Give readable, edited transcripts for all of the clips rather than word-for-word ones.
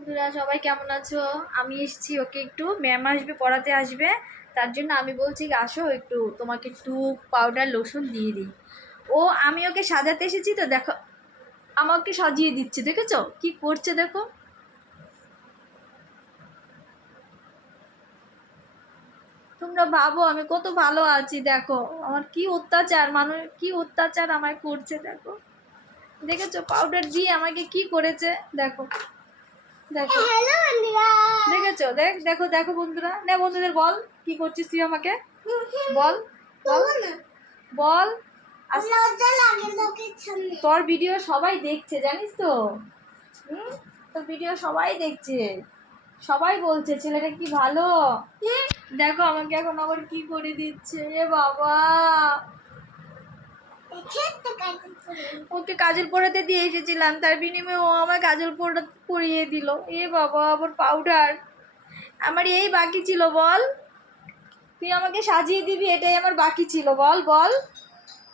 বন্ধুরা সবাই কেমন আছো? আমি এসেছি, ওকে একটু ম্যাম আসবে, পড়াতে আসবে, তার জন্য আমি বলছি আসো একটু তোমাকে একটু পাউডার লোশন দিয়ে দিই। আমি ওকে সাজাতে এসেছি তো দেখো, আমাকে সাজিয়ে দিচ্ছে, দেখেছো কি করছে দেখো। তোমরা ভাবো আমি কত ভালো আছি, দেখো আমার কি অত্যাচার, মানুষ কি অত্যাচার আমায় করছে দেখো। দেখেছো পাউডার দিয়ে আমাকে কি করেছে দেখো। দেখো দেখেছো, দেখো দেখো বন্ধুরা, না বন্ধুদের বল কি করছিস তুই আমাকে, বল বল বল। তোর ভিডিও সবাই দেখছে জানিস তো, তোর ভিডিও সবাই দেখছে, সবাই বলছে ছেলেটা কি ভালো। দেখো আমাকে এখন আবার কি করে দিচ্ছে, এ বাবা। ওকে কাজল পরাতে দিয়ে এসেছিলাম, তার বিনিময়ে ও আমার কাজল পরিয়ে দিল। এ বাবা, আবার পাউডার। আমার এই বাকি ছিল, বল তুই আমাকে সাজিয়ে দিবি, এটাই আমার বাকি ছিল, বল বল।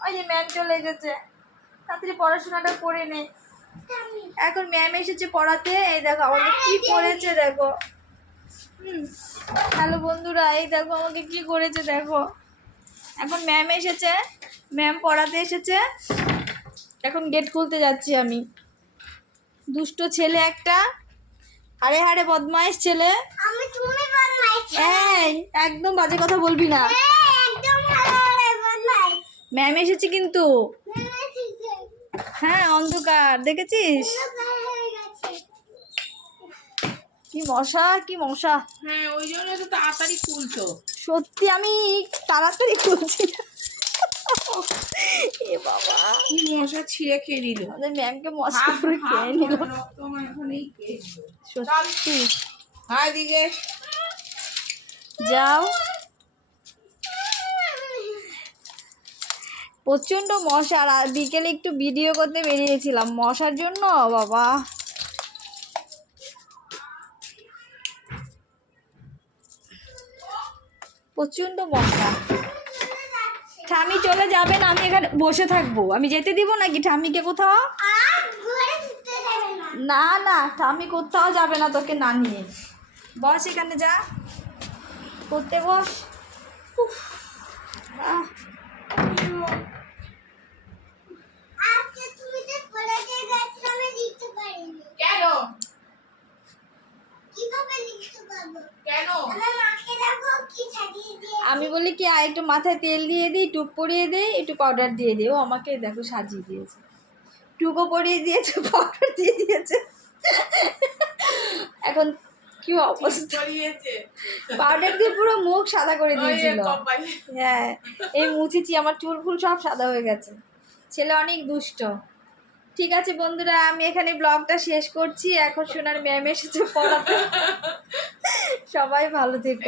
ওই যে ম্যাম চলে এসেছে, তাড়াতাড়ি পড়াশোনাটা করে নে। এখন ম্যাম এসেছে পড়াতে, এই দেখো আমাকে কি করেছে দেখো। হ্যালো বন্ধুরা, এই দেখো আমাকে কি করেছে দেখো। এখন ম্যাম এসেছে, ম্যাম পড়াতে এসেছে, এখন গেট খুলতে যাচ্ছি আমি। দুষ্ট ছেলে একটা, হাড়ে হাড়ে বদমাইশ ছেলে। এই একদম বাজে কথা বলবি না। ম্যাম এসেছে কিন্তু, হ্যাঁ অন্ধকার দেখেছিস, কি মশা কি মশা। হ্যাঁ ওই জন্য তো তাড়াতাড়ি খুলছো। সত্যি আমি তাড়াতাড়ি খুলছি না। এ বাবা, কি মশা ছিঁড়ে খেয়ে নিল, আমাদের ম্যামকে মশা করে খেয়ে নিল সত্যি। হাই দিকে যাও, প্রচন্ড মশা। আর বিকেলে একটু ভিডিও করতে বেরিয়েছিলাম মশার জন্য, বাবা প্রচন্ড মশা। ঠামি চলে যাবে না, আমি এখানে বসে থাকবো, আমি যেতে দিব নাকি ঠামিকে কোথাও? না না, ঠামি কোথাও যাবে না তোকে না নিয়ে। বস এখানে, যা পড়তে বস। কেন কেন আমি বলি কি একটু মাথায় তেল দিয়ে দিই, টুপ পরিয়ে দিই, একটু পাউডার দিয়ে দিই, ও আমাকে দেখো সাজিয়ে দিয়েছে, টুকো পরিয়ে দিয়েছে, পাউডার দিয়ে দিয়েছে। এখন কি অবস্থা, পাউডার দিয়ে পুরো মুখ সাদা করে দিয়েছিল। হ্যাঁ এই মুছেছি, আমার চুল ফুল সব সাদা হয়ে গেছে। ছেলে অনেক দুষ্ট। ঠিক আছে বন্ধুরা, আমি এখানে ব্লগটা শেষ করছি, এখন সোনার ম্যাম এসেছে পড়াতে। সবাই ভালো থেকো।